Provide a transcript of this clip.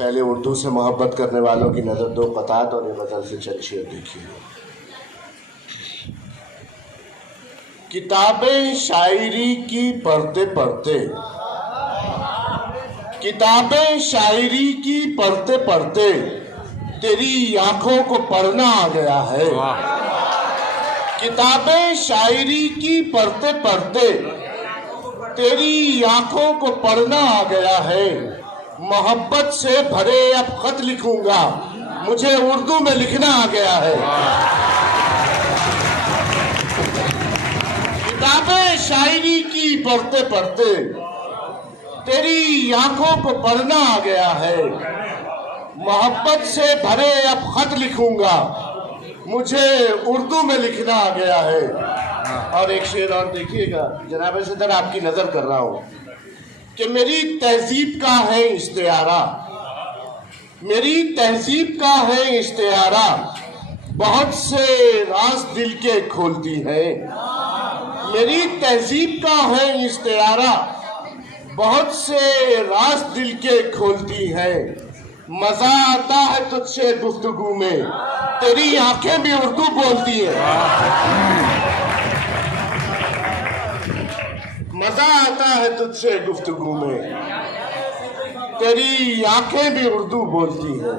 पहले उर्दू से मोहब्बत करने वालों की नज़र दो क़तात और ये गज़ल से चंद शेर देखिए। किताबें शायरी की पढ़ते पढ़ते, किताबें शायरी की पढ़ते पढ़ते तेरी आंखों को पढ़ना आ गया है। किताबें शायरी की पढ़ते पढ़ते तेरी आंखों को पढ़ना आ गया है। मोहब्बत से भरे अब खत लिखूंगा, मुझे उर्दू में लिखना आ गया है। किताबें शायरी की पढ़ते पढ़ते तेरी आंखों को पढ़ना आ गया है। मोहब्बत से भरे अब खत लिखूंगा, मुझे उर्दू में लिखना आ गया है। और एक शेर और देखिएगा जनाब सदर, आपकी नजर कर रहा हूं कि मेरी तहजीब का है इश्तिहारा, मेरी तहजीब का है इश्तिहारा, बहुत से राज दिल के खोलती है। मेरी तहजीब का है इश्तिहारा, बहुत से राज दिल के खोलती है। मजा आता है तुझसे गुफ्तगू में, तेरी आंखें भी उर्दू बोलती है। मजा आता है तुझसे गुफ्तगू में, तेरी आंखें भी उर्दू बोलती है।